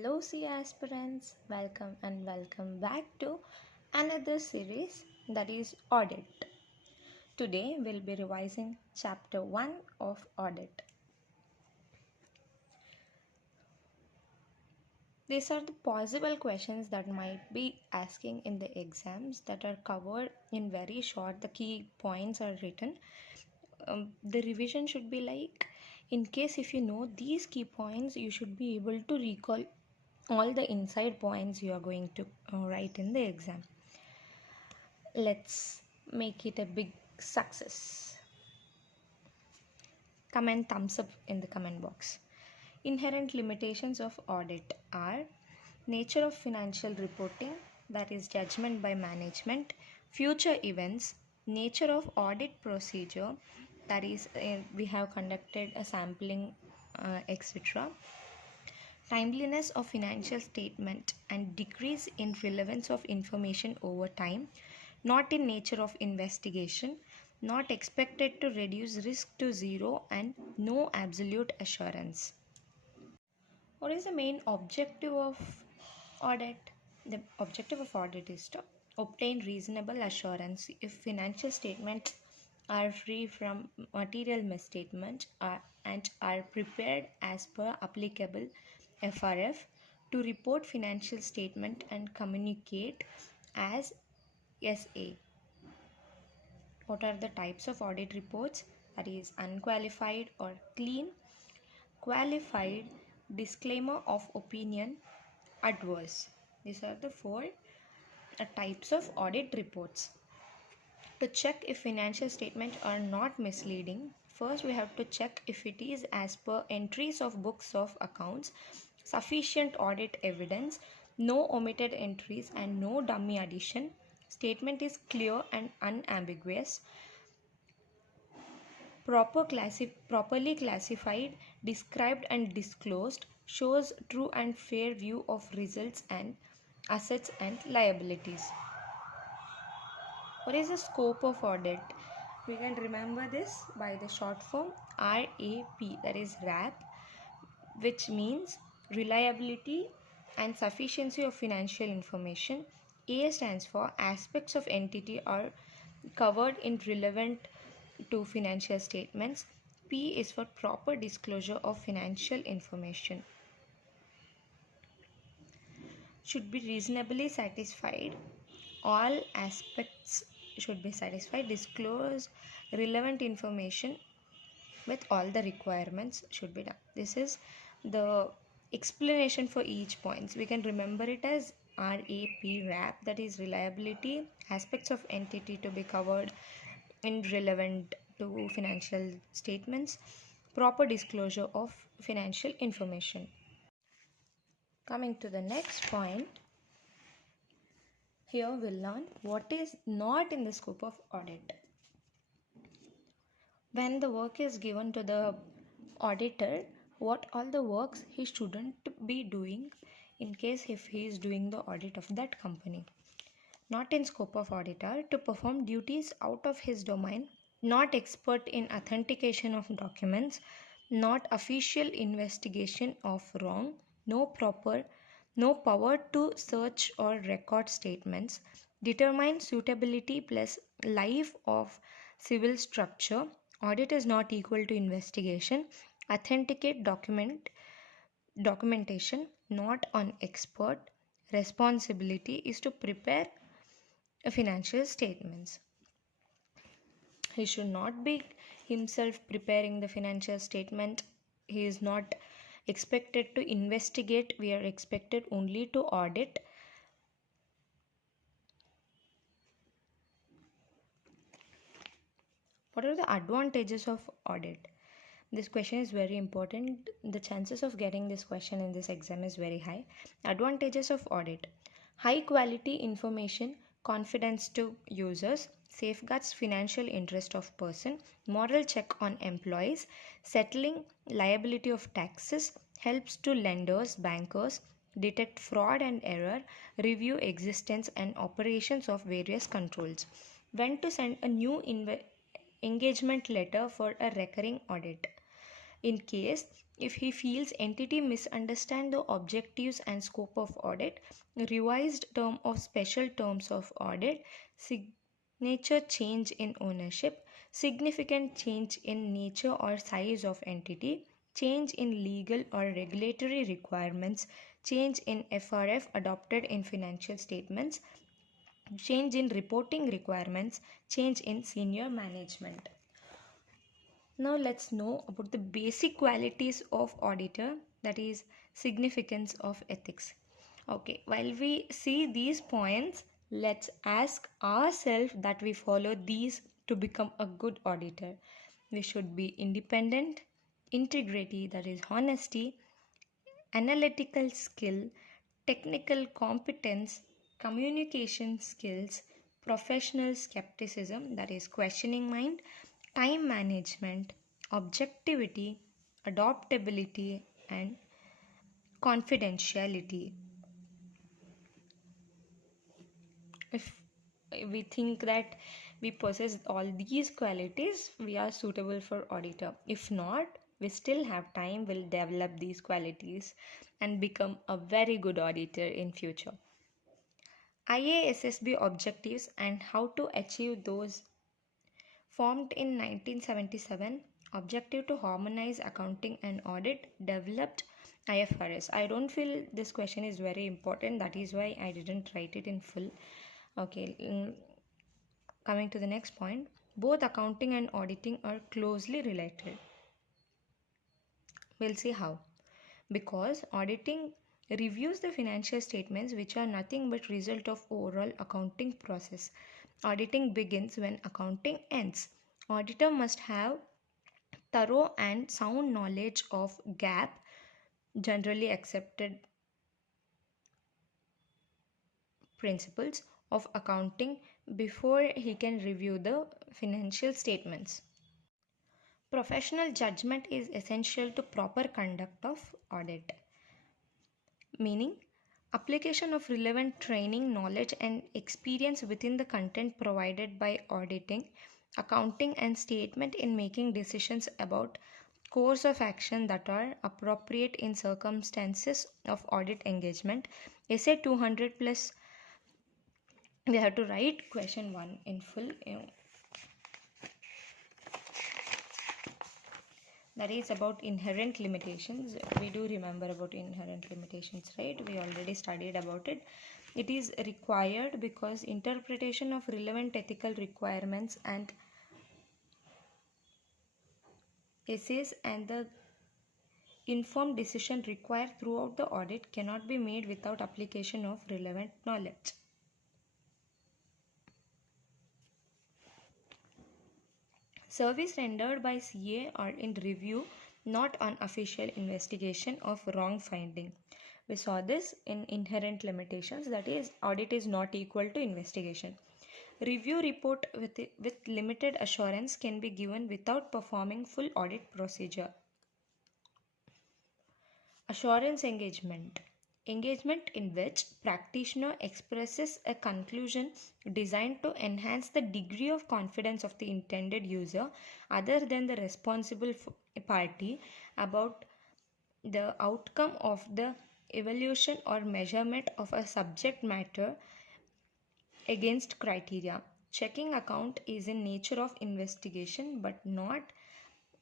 Hello, C aspirants, welcome back to another series, that is Audit. Today we'll be revising Chapter 1 of Audit. These are the possible questions that might be asking in the exams that are covered in very short. The key points are written. The revision should be like, in case if you know these key points, you should be able to recall all the inside points you are going to write in the exam. Let's make it a big success. Comment thumbs up in the comment box. Inherent limitations of audit are nature of financial reporting, that is judgment by management, future events, nature of audit procedure, that is we have conducted a sampling, etc. Timeliness of financial statement and decrease in relevance of information over time, not in nature of investigation, not expected to reduce risk to zero, and no absolute assurance. What is the main objective of audit? The objective of audit is to obtain reasonable assurance if financial statements are free from material misstatement and are prepared as per applicable FRF, to report financial statement and communicate as SA. What are the types of audit reports? That is unqualified or clean, qualified, disclaimer of opinion, adverse. These are the four types of audit reports. To check if financial statements are not misleading, first we have to check if it is as per entries of books of accounts, sufficient audit evidence, no omitted entries and no dummy addition, statement is clear and unambiguous, properly classified, described and disclosed, shows true and fair view of results and assets and liabilities. What is the scope of audit? We can remember this by the short form RAP, that is RAP, which means reliability and sufficiency of financial information. A stands for aspects of entity are covered in relevant to financial statements. P is for proper disclosure of financial information. Should be reasonably satisfied. All aspects should be satisfied. Disclose relevant information with all the requirements should be done. This is the explanation for each point. We can remember it as RAP, that is reliability, aspects of entity to be covered in relevant to financial statements, proper disclosure of financial information. Coming to the next point, here we'll learn what is not in the scope of audit. When the work is given to the auditor, what all the works he shouldn't be doing in case if he is doing the audit of that company. Not in scope of auditor, to perform duties out of his domain, not expert in authentication of documents, not official investigation of wrong, no power to search or record statements, determine suitability plus life of civil structure. Audit is not equal to investigation. Authenticate documentation, not on expert. Responsibility is to prepare financial statements. He should not be himself preparing the financial statement. He is not expected to investigate. We are expected only to audit. What are the advantages of audit? This question is very important. The chances of getting this question in this exam is very high. Advantages of audit: high quality information, confidence to users, safeguards financial interest of person, moral check on employees, settling liability of taxes, helps to lenders, bankers, detect fraud and error, review existence and operations of various controls. When to send a new engagement letter for a recurring audit. In case If he feels entity misunderstand the objectives and scope of audit, revised term of special terms of audit, signature change in ownership, significant change in nature or size of entity, change in legal or regulatory requirements, change in FRF adopted in financial statements, change in reporting requirements, change in senior management. Now let's know about the basic qualities of auditor, that is significance of ethics. Okay, while we see these points, let's ask ourselves that we follow these to become a good auditor. We should be independent, integrity, that is honesty, analytical skill, technical competence, communication skills, professional skepticism, that is questioning mind, time management, objectivity, adaptability, and confidentiality. If we think that we possess all these qualities, we are suitable for auditor. If not, we still have time, we'll develop these qualities and become a very good auditor in future. IASSB objectives and how to achieve those. Formed in 1977, objective to harmonize accounting and audit, developed IFRS. I don't feel this question is very important, that is why I didn't write it in full. Okay, coming to the next point, both accounting and auditing are closely related. We'll see how. Because auditing reviews the financial statements which are nothing but result of overall accounting process. Auditing begins when accounting ends. Auditor must have thorough and sound knowledge of GAAP, generally accepted principles of accounting, before he can review the financial statements. Professional judgment is essential to proper conduct of audit, meaning application of relevant training, knowledge, and experience within the content provided by auditing, accounting, and statement in making decisions about course of action that are appropriate in circumstances of audit engagement. Essay 200 plus, we have to write question 1 in full. That is about inherent limitations. We do remember about inherent limitations, right? We already studied about it. It is required because interpretation of relevant ethical requirements and essays and the informed decision required throughout the audit cannot be made without application of relevant knowledge. Service rendered by CA are in review, not on official investigation of wrong finding. We saw this in inherent limitations, that is, audit is not equal to investigation. Review report with limited assurance can be given without performing full audit procedure. Assurance engagement. Engagement in which practitioner expresses a conclusion designed to enhance the degree of confidence of the intended user other than the responsible party about the outcome of the evaluation or measurement of a subject matter against criteria. Checking account is in nature of investigation but not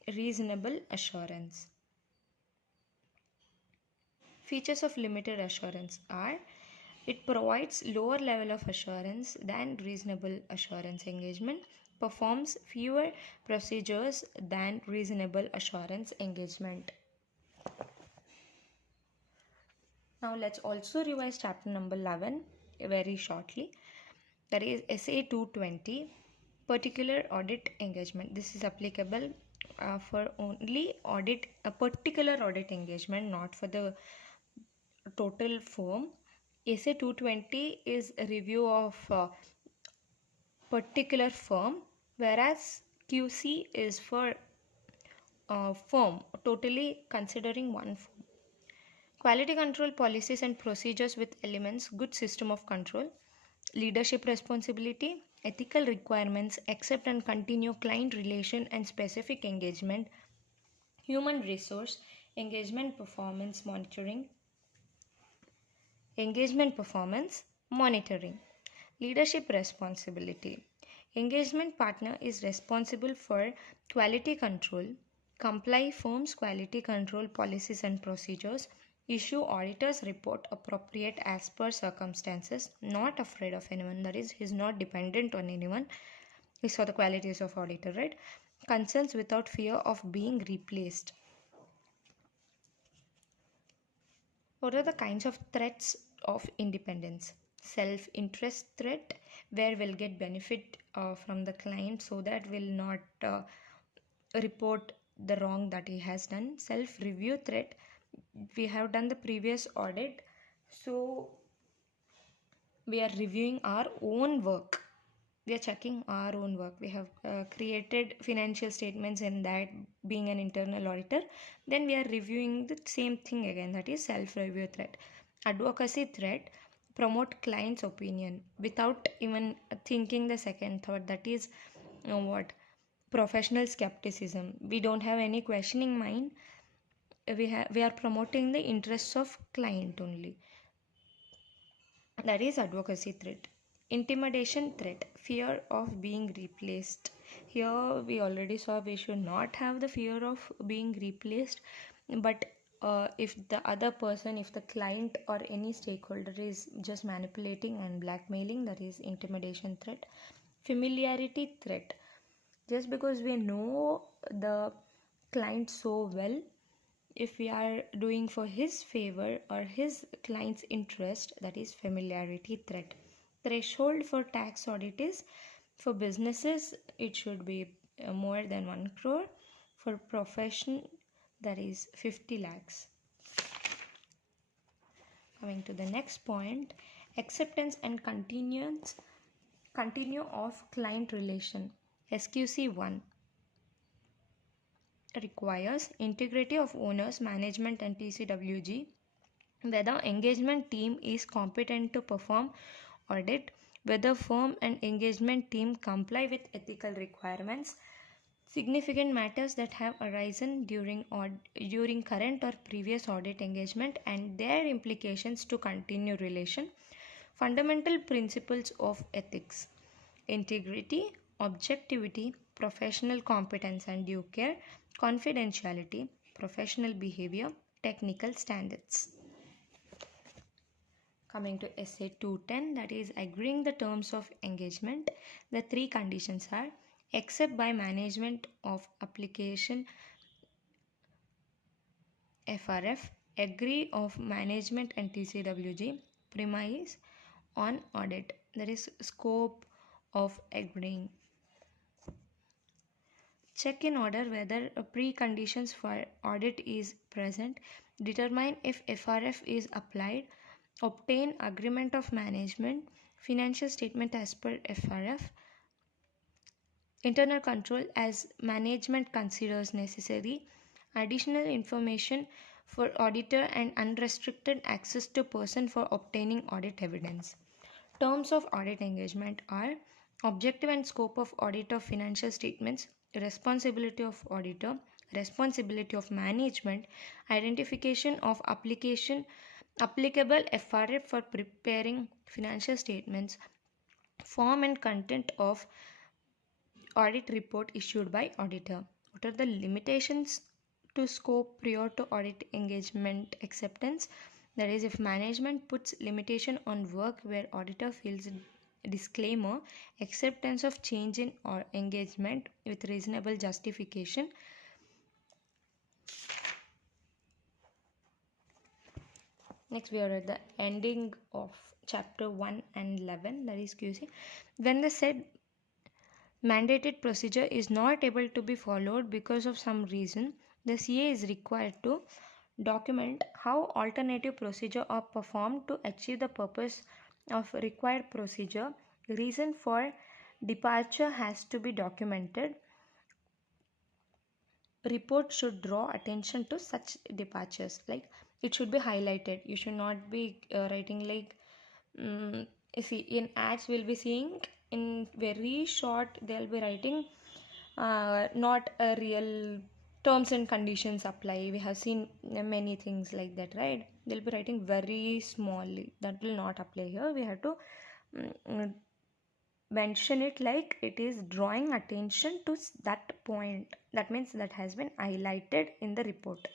reasonable assurance. Features of limited assurance are: it provides lower level of assurance than reasonable assurance engagement, performs fewer procedures than reasonable assurance engagement. Now let's also revise chapter number 11 very shortly. That is SA 220, particular audit engagement. This is applicable for only audit, a particular audit engagement, not for the total firm. SA 220 is a review of particular firm, whereas QC is for firm, totally considering one firm. Quality control policies and procedures with elements, good system of control, leadership responsibility, ethical requirements, accept and continue client relation and specific engagement, human resource, Engagement performance monitoring. Engagement performance monitoring. Leadership responsibility. Engagement partner is responsible for quality control, comply firm's quality control policies and procedures, issue auditor's report appropriate as per circumstances, not afraid of anyone, that is, he's not dependent on anyone. We saw the qualities of auditor, right? Concerns without fear of being replaced. What are the kinds of threats of independence? Self-interest threat, where we'll get benefit from the client so that we'll not report the wrong that he has done. Self-review threat, we have done the previous audit, so we are reviewing our own work. We are checking our own work. We have created financial statements in that, being an internal auditor. Then we are reviewing the same thing again, that is self-review threat. Advocacy threat, promote client's opinion without even thinking the second thought, that is what? Professional skepticism. We don't have any questioning mind. We are promoting the interests of client only. That is advocacy threat. Intimidation threat, fear of being replaced. Here we already saw we should not have the fear of being replaced, but if the other person, if the client or any stakeholder is just manipulating and blackmailing, that is intimidation threat. Familiarity threat, just because we know the client so well, if we are doing for his favor or his client's interest, that is familiarity threat. Threshold for tax audit is, for businesses it should be more than 1 crore. For profession, that is 50 lakhs. Coming to the next point, acceptance and continue of client relation. SQC 1 requires integrity of owners, management and TCWG, whether engagement team is competent to perform audit, whether firm and engagement team comply with ethical requirements, significant matters that have arisen during current or previous audit engagement and their implications to continued relation, fundamental principles of ethics, integrity, objectivity, professional competence and due care, confidentiality, professional behavior, technical standards. Coming to essay 210, that is agreeing the terms of engagement. The three conditions are: accept by management of application FRF, agree of management and TCWG, premise on audit. There is scope of agreeing. Check in order whether preconditions for audit is present. Determine if FRF is applied. Obtain agreement of management. Financial statement as per FRF. Internal control as management considers necessary. Additional information for auditor and unrestricted access to person for obtaining audit evidence. Terms of audit engagement are: objective and scope of audit of financial statements, responsibility of auditor, responsibility of management, identification of applicable FRF for preparing financial statements, form and content of audit report issued by auditor. What are the limitations to scope prior to audit engagement acceptance? That is, if management puts limitation on work where auditor feels disclaimer, acceptance of change in or engagement with reasonable justification. Next, we are at the ending of chapter 1 and 11, that is QC. When the said mandated procedure is not able to be followed because of some reason, the CA is required to document how alternative procedure are performed to achieve the purpose of required procedure. Reason for departure has to be documented. Report should draw attention to such departures, like it should be highlighted. You should not be writing like see, in ads we'll be seeing in very short they'll be writing not a real terms and conditions apply. We have seen many things like that, right? They'll be writing very smallly. That will not apply here. We have to mention it like it is drawing attention to that point. That means that has been highlighted in the report.